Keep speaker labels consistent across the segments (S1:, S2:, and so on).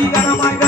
S1: Oh my God.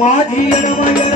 S1: ಮಾಜಿ ಎಡಮಯ